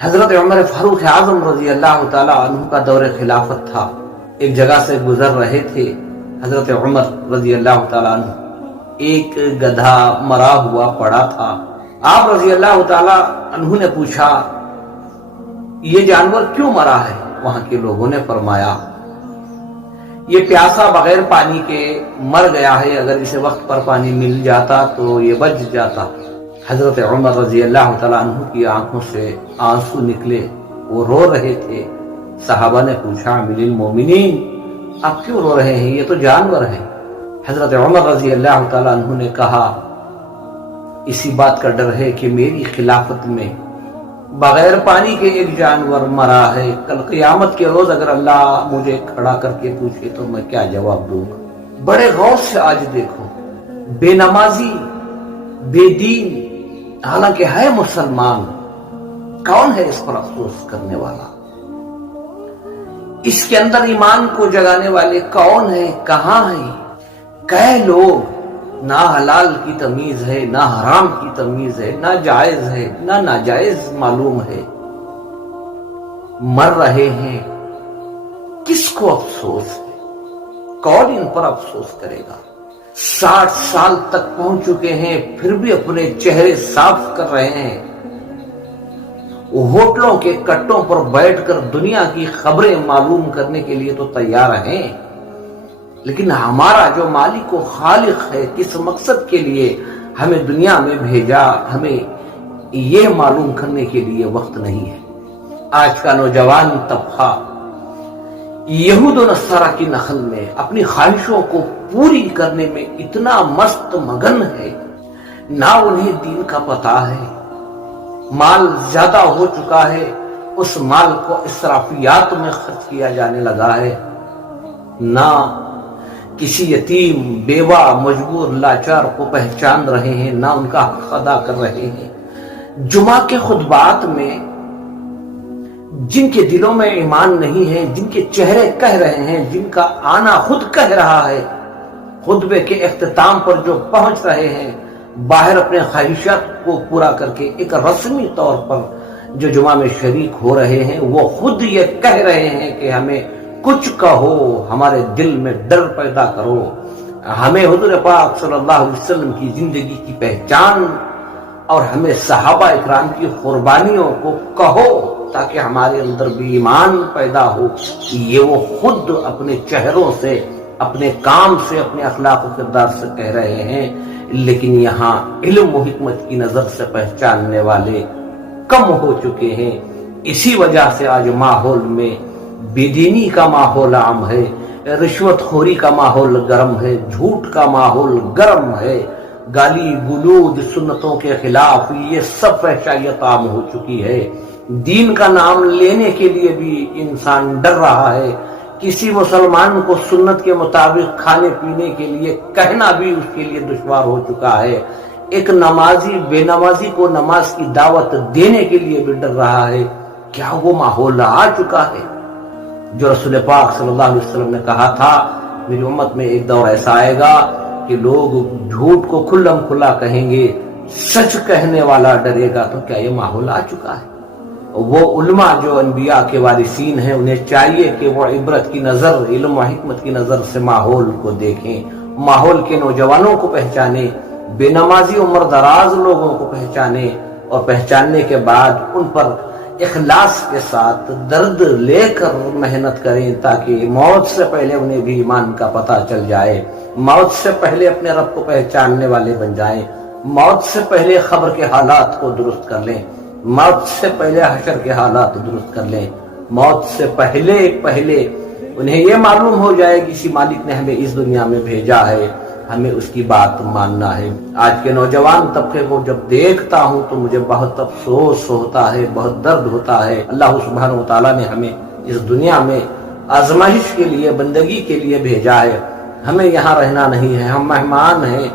حضرت عمر فاروق اعظم رضی اللہ تعالی عنہ کا دور خلافت تھا. ایک جگہ سے گزر رہے تھے حضرت عمر رضی اللہ تعالی عنہ. ایک گدھا مرا ہوا پڑا تھا. آپ رضی اللہ تعالی عنہ نے پوچھا یہ جانور کیوں مرا ہے؟ وہاں کے لوگوں نے فرمایا یہ پیاسا بغیر پانی کے مر گیا ہے، اگر اسے وقت پر پانی مل جاتا تو یہ بچ جاتا. حضرت عمر رضی اللہ تعالیٰ عنہ کی آنکھوں سے آنسو نکلے، وہ رو رہے تھے. صحابہ نے پوچھا امیر المومنین آپ کیوں رو رہے ہیں؟ یہ تو جانور ہے. حضرت عمر رضی اللہ تعالیٰ عنہ نے کہا اسی بات کا ڈر ہے کہ میری خلافت میں بغیر پانی کے ایک جانور مرا ہے. کل قیامت کے روز اگر اللہ مجھے کھڑا کر کے پوچھے تو میں کیا جواب دوں گا؟ بڑے غور سے آج دیکھو، بے نمازی، بے دین، حالانکہ ہے مسلمان، کون ہے اس پر افسوس کرنے والا؟ اس کے اندر ایمان کو جگانے والے کون ہیں؟ کہاں ہیں؟ کئی لوگ نہ حلال کی تمیز ہے، نہ حرام کی تمیز ہے، نہ جائز ہے، نہ ناجائز معلوم ہے، مر رہے ہیں. کس کو افسوس ہے؟ کون ان پر افسوس کرے گا؟ 60 سال تک پہنچ چکے ہیں پھر بھی اپنے چہرے صاف کر رہے ہیں. ہوٹلوں کے کٹوں پر بیٹھ کر دنیا کی خبریں معلوم کرنے کے لیے تو تیار ہیں، لیکن ہمارا جو مالک و خالق ہے کس مقصد کے لیے ہمیں دنیا میں بھیجا، ہمیں یہ معلوم کرنے کے لیے وقت نہیں ہے. آج کا نوجوان طبقہ یہود و نصارہ کی نسل میں اپنی خواہشوں کو پوری کرنے میں اتنا مست مگن ہے، نہ انہیں دین کا پتہ ہے. مال زیادہ ہو چکا ہے، اس مال کو اسرافیات میں خرچ کیا جانے لگا ہے. نہ کسی یتیم، بیوہ، مجبور، لاچار کو پہچان رہے ہیں، نہ ان کا حق ادا کر رہے ہیں. جمعہ کے خطبات میں جن کے دلوں میں ایمان نہیں ہے، جن کے چہرے کہہ رہے ہیں، جن کا آنا خود کہہ رہا ہے، خطبے کے اختتام پر جو پہنچ رہے ہیں، باہر اپنے خواہشات کو پورا کر کے ایک رسمی طور پر جو جمعہ میں شریک ہو رہے ہیں، وہ خود یہ کہہ رہے ہیں کہ ہمیں کچھ کہو، ہمارے دل میں ڈر پیدا کرو، ہمیں حضور پاک صلی اللہ علیہ وسلم کی زندگی کی پہچان اور ہمیں صحابہ اکرام کی قربانیوں کو کہو تاکہ ہمارے اندر بھی ایمان پیدا ہو. یہ وہ خود اپنے چہروں سے، اپنے کام سے، اپنے اخلاق و کردار سے کہہ رہے ہیں، لیکن یہاں علم و حکمت کی نظر سے پہچاننے والے کم ہو چکے ہیں. اسی وجہ سے آج ماحول میں بے دینی کا ماحول عام ہے، رشوت خوری کا ماحول گرم ہے، جھوٹ کا ماحول گرم ہے، گالی گلوج، سنتوں کے خلاف یہ سب فحشائیت عام ہو چکی ہے. دین کا نام لینے کے لیے بھی انسان ڈر رہا ہے. کسی مسلمان کو سنت کے مطابق کھانے پینے کے لیے کہنا بھی اس کے لیے دشوار ہو چکا ہے. ایک نمازی بے نمازی کو نماز کی دعوت دینے کے لیے بھی ڈر رہا ہے. کیا وہ ماحول آ چکا ہے جو رسول پاک صلی اللہ علیہ وسلم نے کہا تھا میری امت میں ایک دور ایسا آئے گا کہ لوگ جھوٹ کو کھلم کھلا کہیں گے، سچ کہنے والا ڈرے گا؟ تو کیا یہ ماحول آ چکا ہے؟ وہ علماء جو انبیاء کے وارثین ہیں انہیں چاہیے کہ وہ عبرت کی نظر، علم و حکمت کی نظر سے ماحول کو دیکھیں، ماحول کے نوجوانوں کو پہچانیں، بے نمازی عمر دراز لوگوں کو پہچانیں، اور پہچاننے کے بعد ان پر اخلاص کے ساتھ درد لے کر محنت کریں تاکہ موت سے پہلے انہیں بھی ایمان کا پتہ چل جائے، موت سے پہلے اپنے رب کو پہچاننے والے بن جائیں، موت سے پہلے خبر کے حالات کو درست کر لیں، موت سے پہلے حشر کے حالات درست کر لیں، موت سے پہلے انہیں یہ معلوم ہو جائے کہ کسی مالک نے ہمیں اس دنیا میں بھیجا ہے، ہمیں اس کی بات ماننا ہے. آج کے نوجوان طبقے کو جب دیکھتا ہوں تو مجھے بہت افسوس ہوتا ہے، بہت درد ہوتا ہے. اللہ سبحانہ و تعالیٰ نے ہمیں اس دنیا میں آزمائش کے لیے، بندگی کے لیے بھیجا ہے. ہمیں یہاں رہنا نہیں ہے، ہم مہمان ہیں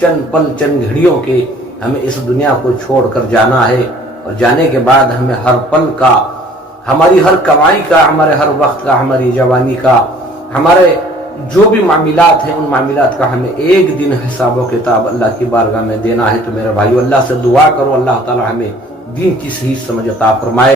چند پل، چند گھڑیوں کے. ہمیں اس دنیا کو چھوڑ کر جانا ہے، اور جانے کے بعد ہمیں ہر پل کا، ہماری ہر کمائی کا، ہمارے ہر وقت کا، ہماری جوانی کا، ہمارے جو بھی معاملات ہیں ان معاملات کا ہمیں ایک دن حساب و کتاب اللہ کی بارگاہ میں دینا ہے. تو میرے بھائیو اللہ سے دعا کرو اللہ تعالی ہمیں دین کی صحیح سمجھ عطا فرمائے.